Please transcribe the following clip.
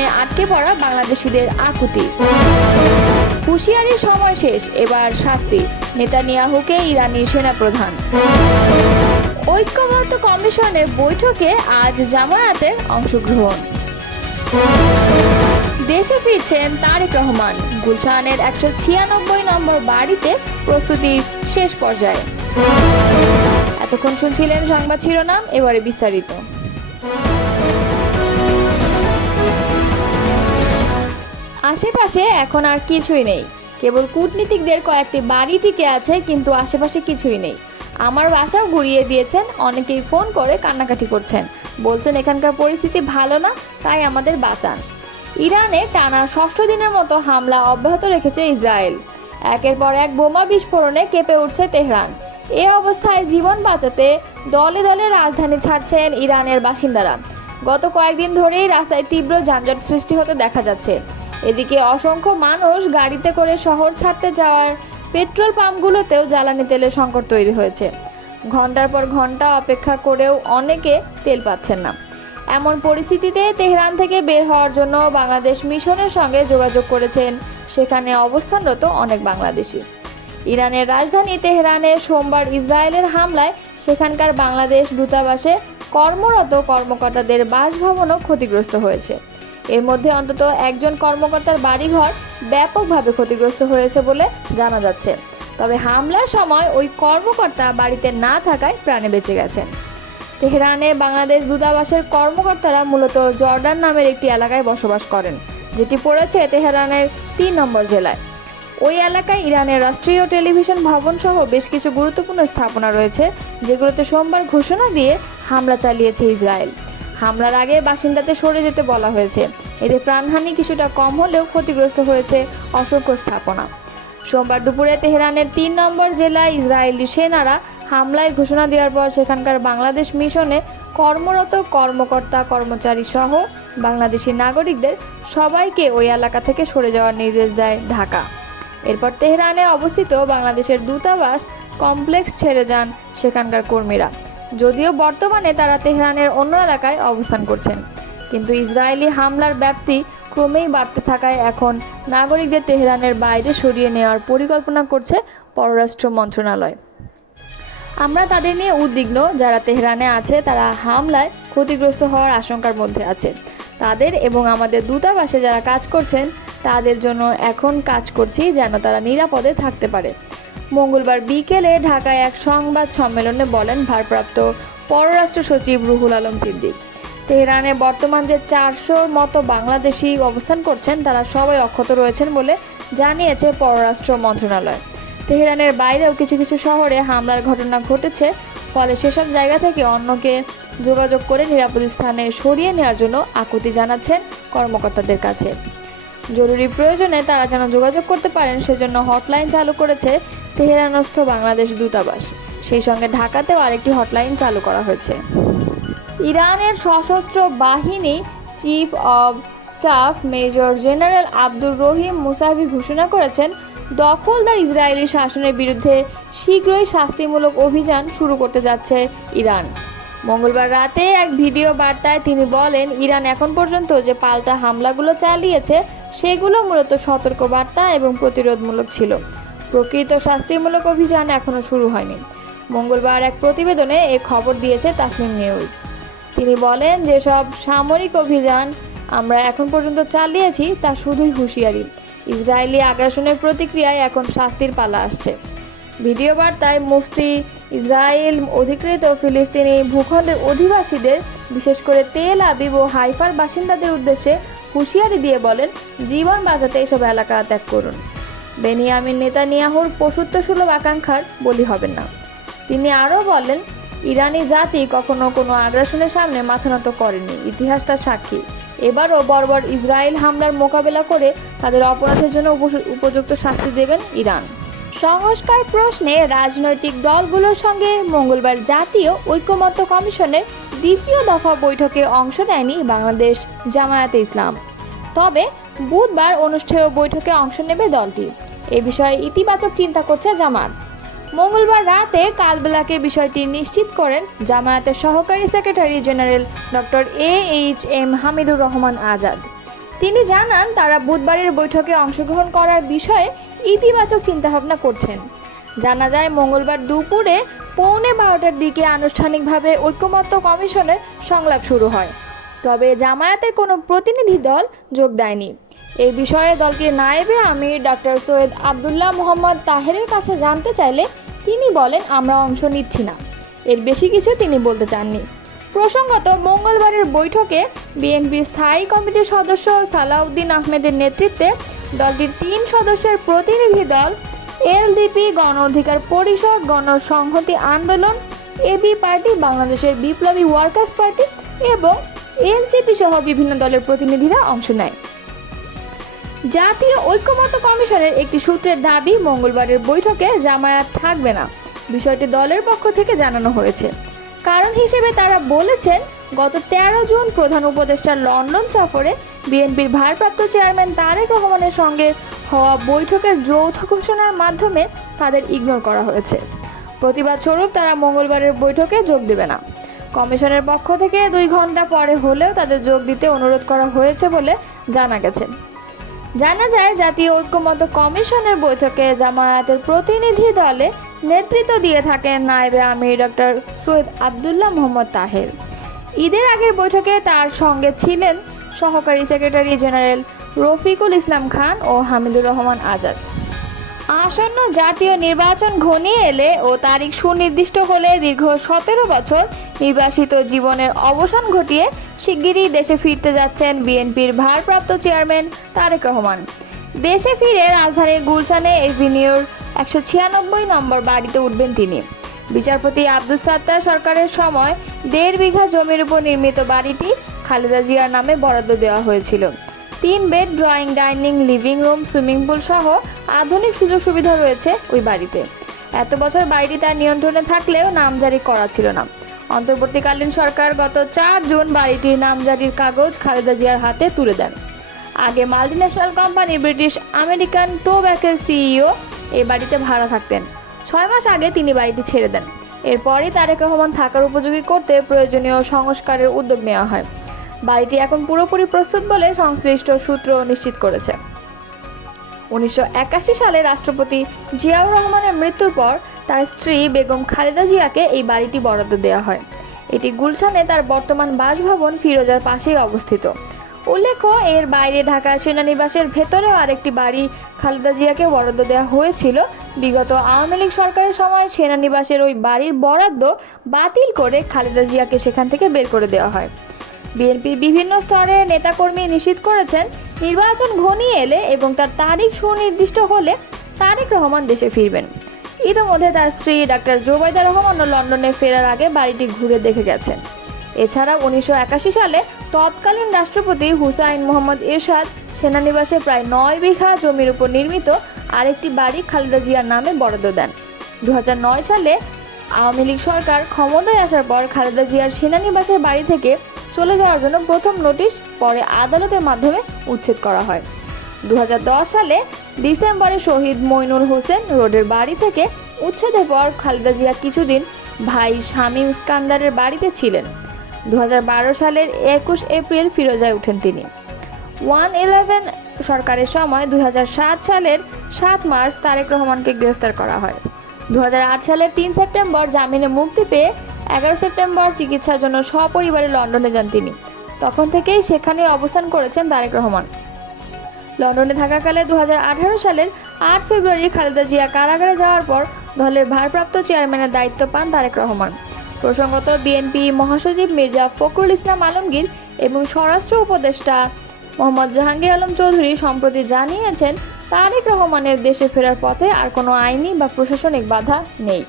তেহরানে আটকে পড়া বাংলাদেশিদের আকুতি। হুঁশিয়ারির সময় শেষ, এবার শাস্তি, নেতানিয়াহুকে ইরানি সেনাপ্রধান। ঐক্যমত্য কমিশনের বৈঠকে আজ জামায়াতের অংশগ্রহণ। দেশে ফিরছেন তারেক রহমান, গুলশানের 196 নম্বর বাড়িতে প্রস্তুতি শেষ পর্যায়ে। এতক্ষণ শুনছিলেন সংবাদ শিরোনাম, এবারে বিস্তারিত। আশেপাশে এখন আর কিছুই নেই, কেবল কূটনীতিকদের কয়েকটি বাড়ি টিকে আছে, কিন্তু আশেপাশে কিছুই নেই। আমার বাসাও ঘুরিয়ে দিয়েছেন, অনেকেই ফোন করে কান্নাকাটি করছেন, বলছেন এখানকার পরিস্থিতি ভালো না, তাই আমাদের বাঁচান। ইরানে টানা 6ষ্ঠ দিনের মতো হামলা অব্যাহত রেখেছে ইসরায়েল। একের পর এক বোমা বিস্ফোরণে কেঁপে উঠছে তেহরান। এ অবস্থায় জীবন বাঁচাতে দলে দলে রাজধানী ছাড়ছেন ইরানের বাসিন্দারা। গত কয়েকদিন ধরেই রাস্তায় তীব্র যানজট সৃষ্টি হতে দেখা যাচ্ছে। এদিকে অসংখ্য মানুষ গাড়িতে করে শহর ছাড়তে যাওয়ার পেট্রোল পাম্পগুলোতেও জ্বালানি তেলের সংকট তৈরি হয়েছে। ঘন্টার পর ঘন্টা অপেক্ষা করেও অনেকে তেল পাচ্ছেন না। এমন পরিস্থিতিতে তেহরান থেকে বের হওয়ার জন্য বাংলাদেশ মিশনের সঙ্গে যোগাযোগ করেছেন সেখানে অবস্থানরত অনেক বাংলাদেশি। ইরানের রাজধানী তেহরানে সোমবার ইসরায়েলের হামলায় সেখানকার বাংলাদেশ দূতাবাসে কর্মরত কর্মকর্তাদের বাসভবনও ক্ষতিগ্রস্ত হয়েছে। এর মধ্যে অন্তত একজন কর্মকর্তার বাড়িঘর ব্যাপকভাবে ক্ষতিগ্রস্ত হয়েছে বলে জানা যাচ্ছে। তবে হামলার সময় ওই কর্মকর্তা বাড়িতে না থাকায় প্রাণে বেঁচে গেছেন। তেহরানে বাংলাদেশ দূতাবাসের কর্মকর্তারা মূলত জর্ডান নামের একটি এলাকায় বসবাস করেন, যেটি পড়েছে তেহরানের 3 নম্বর জেলায়। ওই এলাকায় ইরানের রাষ্ট্রীয় টেলিভিশন ভবন সহ বেশ কিছু গুরুত্বপূর্ণ স্থাপনা রয়েছে, যেগুলোতে সোমবার ঘোষণা দিয়ে হামলা চালিয়েছে ইসরায়েল। হামলার আগে বাসিন্দাদের সরে যেতে বলা হয়েছে। এতে প্রাণহানি কিছুটা কম হলেও ক্ষতিগ্রস্ত হয়েছে অসংখ্য স্থাপনা। সোমবার দুপুরে তেহরানের 3 নম্বর জেলায় ইসরায়েলি সেনারা হামলায় ঘোষণা দেওয়ার পর সেখানকার বাংলাদেশ মিশনে কর্মরত কর্মকর্তা কর্মচারী সহ বাংলাদেশি নাগরিকদের সবাইকে ওই এলাকা থেকে সরে যাওয়ার নির্দেশ দেয় ঢাকা। এরপর তেহরানে অবস্থিত বাংলাদেশের দূতাবাস কমপ্লেক্স ছেড়ে যান সেখানকার কর্মীরা। যদিও বর্তমানে তারা তেহরানের অন্য এলাকায় অবস্থান করছেন, কিন্তু ইসরায়েলি হামলার ব্যাপ্তি ক্রমেই বাড়তে থাকায় এখন নাগরিকদের তেহরানের বাইরে সরিয়ে নেওয়ার পরিকল্পনা করছে পররাষ্ট্র মন্ত্রণালয়। আমরা তাদের নিয়ে উদ্বিগ্ন, যারা তেহরানে আছে তারা হামলায় ক্ষতিগ্রস্ত হওয়ার আশঙ্কার মধ্যে আছে। তাদের এবং আমাদের দূতাবাসে যারা কাজ করছেন তাদের জন্য এখন কাজ করছি যেন তারা নিরাপদে থাকতে পারে। মঙ্গলবার বিকেলে ঢাকায় এক সংবাদ সম্মেলনে বলেন ভারপ্রাপ্ত পররাষ্ট্র সচিব রুহুল আলম সিদ্দিক। তেহরানে বর্তমান যে 400 মতো বাংলাদেশি অবস্থান করছেন তারা সবাই অক্ষত রয়েছেন বলে জানিয়েছে পররাষ্ট্র মন্ত্রণালয়। তেহরানের বাইরেও কিছু কিছু শহরে হামলার ঘটনা ঘটেছে, ফলে সেসব জায়গা থেকে অন্যকে যোগাযোগ করে নিরাপদ স্থানে সরিয়ে নেওয়ার জন্য আকুতি জানাচ্ছেন কর্মকর্তাদের কাছে। জরুরি প্রয়োজনে তারা যেন যোগাযোগ করতে পারেন সেজন্য হটলাইন চালু করেছে তেহরানস্থ বাংলাদেশ দূতাবাস। সেই সঙ্গে ঢাকাতেও আরেকটি হটলাইন চালু করা হয়েছে। ইরানের সশস্ত্র বাহিনী chief of staff major general Abdur Rahim Musavi ঘোষণা করেছেন দখলদার ইসরায়েলি শাসনের বিরুদ্ধে শীঘ্রই শাস্তিমূলক অভিযান শুরু করতে যাচ্ছে ইরান। মঙ্গলবার রাতে এক ভিডিও বার্তায় তিনি বলেন, ইরান এখন পর্যন্ত যে পাল্টা হামলাগুলো চালিয়েছে সেগুলো মূলত সতর্কবার্তা এবং প্রতিরোধমূলক ছিল। প্রকৃত শাস্তিমূলক অভিযান এখনও শুরু হয়নি। মঙ্গলবার এক প্রতিবেদনে এ খবর দিয়েছে তাসনিম নিউজ। তিনি বলেন, যেসব সামরিক অভিযান আমরা এখন পর্যন্ত চালিয়েছি তা শুধুই হুঁশিয়ারি। ইসরায়েলি আগ্রাসনের প্রতিক্রিয়ায় এখন শাস্তির পালা আসছে। ভিডিও বার্তায় মুফতি ইসরায়েল অধিকৃত ফিলিস্তিনি ভূখণ্ডের অধিবাসীদের, বিশেষ করে তেল আবিব ও হাইফার বাসিন্দাদের উদ্দেশ্যে হুঁশিয়ারি দিয়ে বলেন, জীবন বাঁচাতে এসব এলাকা ত্যাগ করুন। বেনিয়ামিন নেতানিয়াহুর পশুত্বসুলভ আকাঙ্ক্ষার বলি হবেন না। তিনি আরও বলেন, ইরানি জাতি কখনো কোনো আগ্রাসনের সামনে মাথা নত করেনি, ইতিহাস তার সাক্ষী। এবারও বর্বর ইসরায়েল হামলার মোকাবেলা করে তাদের অপরাধের জন্য উপযুক্ত শাস্তি দেবেন ইরান। সংস্কার প্রশ্নে রাজনৈতিক দলগুলোর সঙ্গে মঙ্গলবার জাতীয় ঐক্যমত্য কমিশনের দ্বিতীয় দফা বৈঠকে অংশ নেয়নি বাংলাদেশ জামায়াতে ইসলাম। তবে বুধবার অনুষ্ঠেয় বৈঠকে অংশ নেবে দলটি। এ বিষয়ে ইতিবাচক চিন্তা করছে জামায়াত। মঙ্গলবার রাতে কালবেলাকে বিষয়টি নিশ্চিত করেন জামায়াতের সহকারী secretary general doctor AHM Hamidur Rahman Azad. তিনি জানান তারা বুধবারের বৈঠকে অংশগ্রহণ করার বিষয়ে ইতিবাচক চিন্তাভাবনা করছেন। জানা যায় মঙ্গলবার দুপুরে 11:15টার দিকে আনুষ্ঠানিকভাবে ঐকমত্য কমিশনের সংলাপ শুরু হয়। তবে জামায়াতের কোনো প্রতিনিধি দল যোগ দেয়নি। এই বিষয়ে দলটির নায়েবে আমির ডক্টর সৈয়দ আবদুল্লাহ মোহাম্মদ তাহেরের কাছে জানতে চাইলে তিনি বলেন, আমরা অংশ নিচ্ছি না। এর বেশি কিছু তিনি বলতে চাননি। প্রসঙ্গত, মঙ্গলবারের বৈঠকে বিএনপির স্থায়ী কমিটির সদস্য সালাউদ্দিন আহমেদের নেতৃত্বে দলটির 3 সদস্যের প্রতিনিধি দল এলডিপি, গণ অধিকার পরিষদ, গণসংহতি আন্দোলন, এবি পার্টি, বাংলাদেশের বিপ্লবী ওয়ার্কার্স পার্টি এবং এনসিপি সহ বিভিন্ন দলের প্রতিনিধিরা অংশ নেয়। জাতীয় ঐকমত্য কমিশনের একটি সূত্রের দাবি, মঙ্গলবারের বৈঠকে জামায়াত থাকবে না। বিষয়টি দলের পক্ষ থেকে জানানো হয়েছে। কারণ হিসেবে তারা বলেছেন, গত 13 জুন প্রধান উপদেষ্টার লন্ডন সফরে বিএনপির ভারপ্রাপ্ত চেয়ারম্যান তারেক রহমানের সঙ্গে হওয়া বৈঠকের যৌথ ঘোষণার মাধ্যমে তাদের ইগনোর করা হয়েছে। প্রতিবাদ স্বরূপ তারা মঙ্গলবারের বৈঠকে যোগ দেবে না। কমিশনের পক্ষ থেকে 2 ঘন্টা পরে হলেও তাদের যোগ দিতে অনুরোধ করা হয়েছে বলে জানা গেছে। জানা যায়, জাতীয় ঐকমত্য কমিশনের বৈঠকে জামায়াতের প্রতিনিধি দলে নেতৃত্ব দিয়ে থাকেন নায়েবে আমির ডক্টর সৈয়দ আবদুল্লাহ মোহাম্মদ তাহের। ঈদের আগের বৈঠকে তার সঙ্গে ছিলেন সহকারী সেক্রেটারি জেনারেল রফিকুল ইসলাম খান ও হামিদুর রহমান আজাদ। আসন্ন জাতীয় নির্বাচন ঘনিয়ে এলে ও তারিখ সুনির্দিষ্ট হলে দীর্ঘ 17 বছর নির্বাসিত জীবনের অবসান ঘটিয়ে শিগগিরই দেশে ফিরতে যাচ্ছেন বিএনপির ভারপ্রাপ্ত চেয়ারম্যান তারেক রহমান। দেশে ফিরে রাজধানীর গুলশানে এভিনিউর 196 নম্বর বাড়িতে উঠবেন তিনি। বিচারপতি আব্দুস সাত্তার সরকারের সময় 1.5 বিঘা জমির উপর নির্মিত বাড়িটি খালেদা জিয়ার নামে বরাদ্দ দেওয়া হয়েছিল। 3 bed, drawing, dining, living room, swimming pool সহ আধুনিক সুযোগ সুবিধা রয়েছে ওই বাড়িতে। এত বছর বাড়িটি তার নিয়ন্ত্রণে থাকলেও নামজারি করা ছিল না। অন্তর্বর্তীকালীন সরকার গত 4 জুন বাড়িটির নামজারির কাগজ খালেদা জিয়ার হাতে তুলে দেন। আগে মাল্টিন্যাশনাল কোম্পানি ব্রিটিশ আমেরিকান টোব্যাকোর সিইও এই বাড়িতে ভাড়া থাকতেন। 6 মাস আগে তিনি বাড়িটি ছেড়ে দেন। এরপরই তারেক রহমান থাকার উপযোগী করতে প্রয়োজনীয় সংস্কারের উদ্যোগ নেওয়া হয়। বাড়িটি এখন পুরোপুরি প্রস্তুত বলে সংশ্লিষ্ট সূত্র নিশ্চিত করেছে। 1981 সালে রাষ্ট্রপতি জিয়াউর রহমানের মৃত্যুর পর তার স্ত্রী বেগম খালেদা জিয়াকে এই বাড়িটি বরাদ্দ দেওয়া হয়। এটি গুলশানে তার বর্তমান বাসভবন ফিরোজার পাশেই অবস্থিত। উল্লেখ্য, এর বাইরে ঢাকা সেনানিবাসের ভেতরেও আরেকটি বাড়ি খালেদা জিয়াকে বরাদ্দ দেওয়া হয়েছিল। বিগত আওয়ামী লীগ সরকারের সময় সেনানিবাসের ওই বাড়ির বরাদ্দ বাতিল করে খালেদা জিয়াকে সেখান থেকে বের করে দেওয়া হয়। বিএনপির বিভিন্ন স্তরের নেতাকর্মী নিশ্চিত করেছেন, নির্বাচন ঘনিয়ে এলে এবং তার তারিখ সুনির্দিষ্ট হলে তারেক রহমান দেশে ফিরবেন। ইতিমধ্যে তার স্ত্রী ডাক্তার জোবাইদা রহমানও লন্ডনে ফেরার আগে বাড়িটি ঘুরে দেখে গেছেন। এছাড়া 1981 সালে তৎকালীন রাষ্ট্রপতি হুসাইন মোহাম্মদ এরশাদ সেনানিবাসে প্রায় 9 বিঘা জমির উপর নির্মিত আরেকটি বাড়ি খালেদা জিয়ার নামে বরাদ্দ দেন। 2009 সালে আওয়ামী লীগ সরকার ক্ষমতায় আসার পর খালেদা জিয়ার সেনানিবাসের বাড়ি থেকে চলে যাওয়ার জন্য প্রথম নোটিশ পরে আদালতের মাধ্যমে উচ্ছেদ করা হয়। 2010 সালে ডিসেম্বরে শহীদ মইনুল হোসেন রোডের বাড়ি থেকে উচ্ছেদের পর খালেদা জিয়া কিছুদিন ভাই শামীম ইস্কান্দারের বাড়িতে ছিলেন। 2012 সালের 21 এপ্রিল ফিরোজায় ওঠেন তিনি। 111 সরকারের সময় 2007 সালের 7 মার্চ তারেক রহমানকে গ্রেফতার করা হয়। 2008 সালের 3 সেপ্টেম্বর জামিনে মুক্তি পেয়ে 11 সেপ্টেম্বর চিকিৎসার জন্য সপরিবারে লন্ডনে যান তিনি। তখন থেকেই সেখানে অবস্থান করেছেন তারেক রহমান। লন্ডনে থাকাকালে 2018 সালের 8 ফেব্রুয়ারি খালেদা জিয়া কারাগারে যাওয়ার পর দলের ভারপ্রাপ্ত চেয়ারম্যানের দায়িত্ব পান তারেক রহমান। প্রসঙ্গত, বিএনপি মহাসচিব মির্জা ফখরুল ইসলাম আলমগীর এবং স্বরাষ্ট্র উপদেষ্টা মোহাম্মদ জাহাঙ্গীর আলম চৌধুরী সম্প্রতি জানিয়েছেন, তারেক রহমানের দেশে ফেরার পথে আর কোনো আইনি বা প্রশাসনিক বাধা নেই।